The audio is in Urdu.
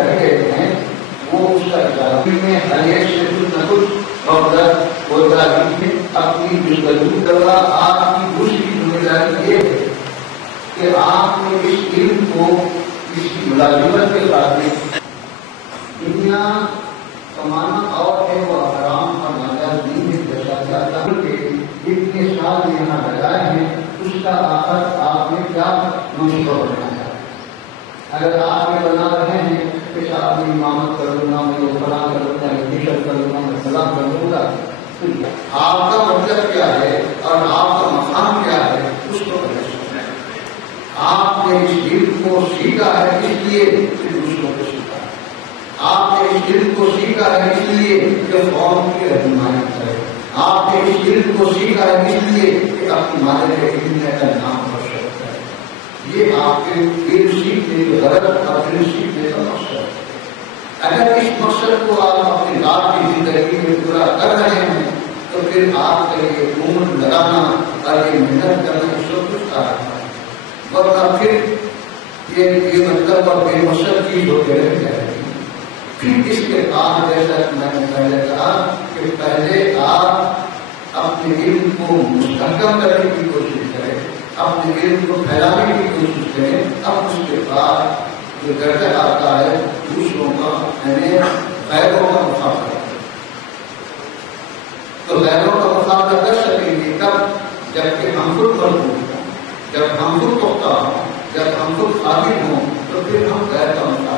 کر گئے ہیں وہ اس کا اضافی میں ہر ایک سے کچھ نہ کچھ مقصد ہوتا ہے. اپنی جستجو کرنا آپ کی دوسری ذمہ داری یہ ہے کہ آپ نے اس علم کو اس کی ملازمت کے ساتھ دنیا کمانا اور ہے وہ حرام اور ناجائز نہیں ہے. جیسا چاہتا ہوں کہ اتنے سال یہاں لگائے ہیں اس کا آخر آپ نے کیا منصوبہ بنایا ہے. اگر آپ یہ بنا رہے ہیں کہ آپ میں امامت کر لوں گا, میں فلاں کر لوں گا, میں نشر کر لوں گا, میں سلام کر لوں گا, آپ کا مطلب کیا ہے اور آپ کا مقام کیا ہے اس کو پہلے آپ نے اس علم کو سیکھا ہے اس لیے پھر دوسروں کو سیکھا ہے. آپ نے اس علم کو سیکھا ہے اس لیے کہ قوم کی رہنمائی کرے. آپ نے اس علم کو سیکھا ہے اس لیے کہ اپنی مالک علم کا نام روشن کرے. یہ آپ کے علم سیکھنے کے غرض اور علم سیکھنے کا مقصد ہے. اگر اس مقصد کو آپ اپنی ذات کی زندگی میں پورا کر رہے ہیں تو پھر آپ کا یہ عمر لگانا اور یہ محنت کرنا اس کو کچھ کہا ہے. ورنہ پھر یہ مطلب اور بے مقصد چیز ہو کے رہ جائے گی. پھر اس کے بعد جیسا میں نے پہلے کہا کہ پہلے آپ اپنے علم کو مستحکم کرنے کی کوشش کریں, اپنے علم کو پھیلانے کی کوشش کریں. اب اس کے بعد جو درجہ آتا ہے دوسروں کا یعنی غیروں کا مقابلہ, تو غیروں کا مقابلہ کر سکیں گے تب جبکہ ہم خود مضبوط ہوں, جب ہم خود پختہ ہوں, جب ہم خود قابل ہوں تو پھر ہم غیر کا مقابلہ